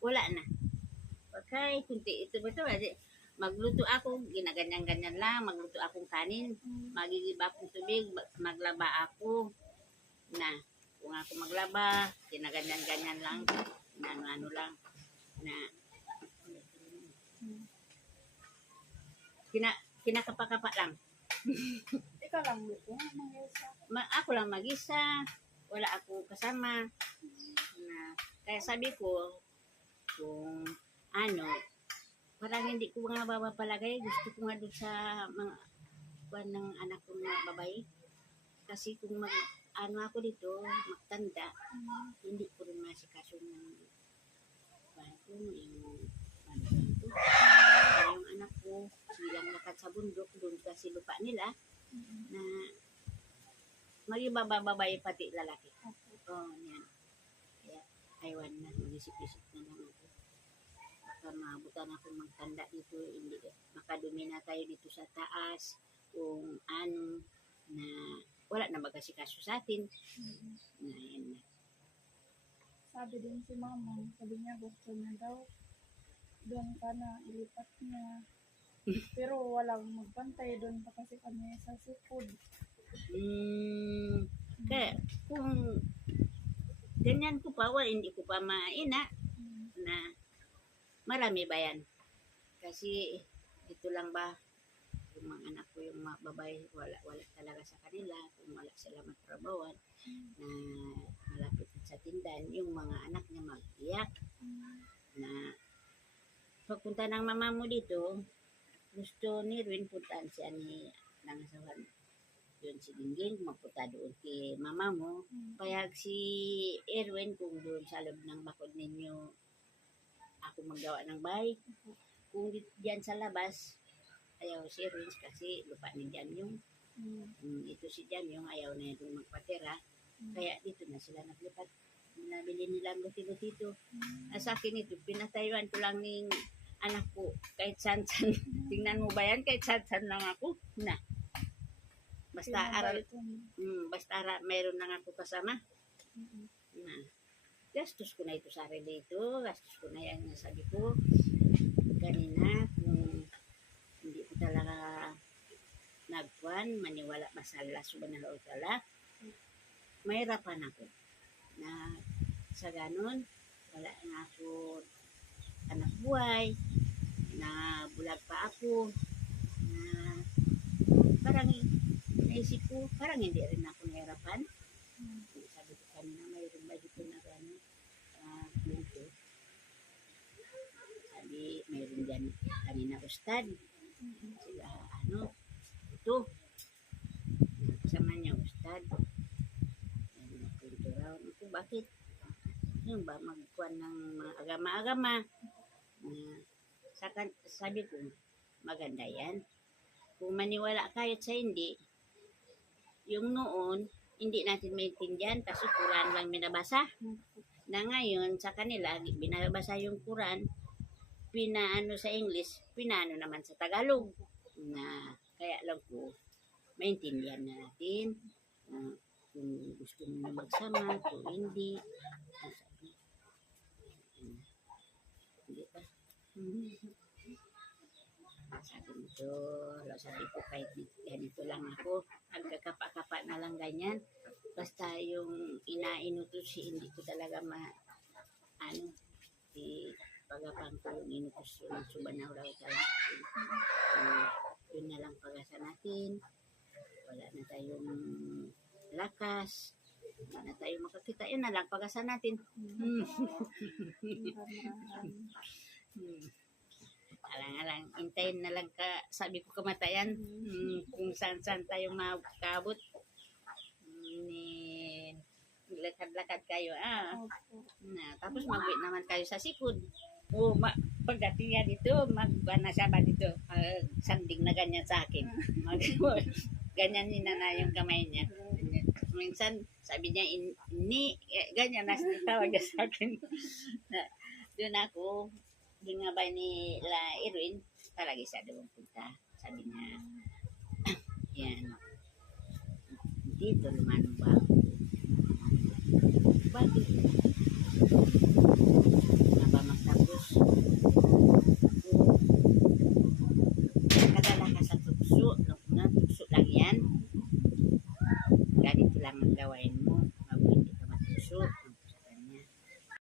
wala na. Okay, kunti ito ba ito? Magluto ako, ginaganyan-ganyan lang, magluto akong kanin, magigiba akong tubig, maglaba ako, na, kung ako maglaba, ginaganyan-ganyan lang, ano lang, na, kinakapa-kapa lang. Ikaw lang luto, mga isa. Ako lang mag-isa, wala akong kasama, na, kaya sabi ko, kung ano, parang hindi ko nga babapalagay. Gusto ko nga doon sa mga kuwan ng anak ko na babae. Kasi kung ano ako dito, magtanda, hindi ko rin masikaso ng kuwan ko, yung ano ko. Yung anak ko, bilang lakad sa bundok, doon kasi lupa nila, na mag-ibabababae pati lalaki. Yan. Kaya, aywan na, mag-isip-isip na lang ako. Baka maabutan ako magtanda dito, hindi makadumi na tayo dito sa taas, kung ano, na wala na mag-asikaso sa atin. Na yan na. Sabi din si mama, sabi niya gusto niya daw, doon ka na, ilipat niya. Pero walang magbantay doon pa kasi kami sa seafood. Kaya, kung ganyan ko pa, hindi ko pa maina, na marami ba yan? Kasi ito lang ba, yung mga anak ko, yung mga babae, wala talaga sa kanila, kung wala sila magtrabawan, na malapit sa tindahan, yung mga anak niya mag-iyak, na pagpunta ng mama mo dito, gusto ni Ruin puntaan siya ni nangasawan yun si Dingging, magpunta doon kay mama mo, payag si Erwin kung doon sa loob ng bakod ninyo ako maggawa ng bahay. Kung diyan sa labas, ayaw si Erwin kasi lupa ni Jan yung ito si Jan yung ayaw na yung magpatira. Kaya dito na sila naglipat. Nabili nila ang luti-lutito. Sa akin ito, pinatayuan ko lang ng anak ko kahit san-san. Tingnan mo ba yan? Kahit san-san lang ako. Na. Basta aral, mayroon lang ako kasama. Na. Gastos ko na ito sa sarili ito. Gastos ko na yan. Sabi ko, kanina, kung hindi ko talaga nagkuhan, maniwala masala, subhanahu wa ta'ala, mahirapan ako. Na sa ganun, wala na ako anak buhay, na bulag pa ako, na parang naisip ko, parang hindi rin ako nahirapan. Sabi ko kanina, mayroon ba dito na gano'n? Dito. Sabi, mayroon dyan kanina ustad. Sila, ito. Kasama niya ustad. Nagpunto raw. Ito, bakit? Yung ba, magkuhan ng mga agama-agama. Sabi ko, maganda yan. Kung maniwala kayo sa hindi, yung noon, hindi natin maintindihan kasi Quran lang binabasa. Na ngayon, sa kanila, binabasa yung Quran, pinaano sa English, pinaano naman sa Tagalog. Na kaya lang po, maintindihan na natin. Kung gusto mo na magsama, kung hindi. Hindi pa. Sabi ko kahit ganito lang ako, agkakapa-kapa na lang ganyan. Basta yung inainutos, hindi ko talaga pagapang ko yung inutos yung subhanahu wa ta'ala sa atin. Yun na lang pag-asa natin. Wala na tayong lakas. Wala na tayong makakita. Yun na lang pag-asa natin. Alang-alang, hintayin na lang sabi ko kamatayan, kung saan-saan tayo makabot. Lakad-lakad kayo, tapos mag-wait naman kayo sa sikod. Pagdating niya dito, na siya ba dito, sanding na ganyan sa akin. Ganyan nina na yung kamay niya. Minsan, sabi niya, ganyan na tawag niya sa akin. Doon ako, yung nga ba ni La Irwin, talaga siya doon punta. Sabi niya, yan, dito lumanong ba ako? Bakit? Naba magtapos gawain mo bago hindi ka matuso.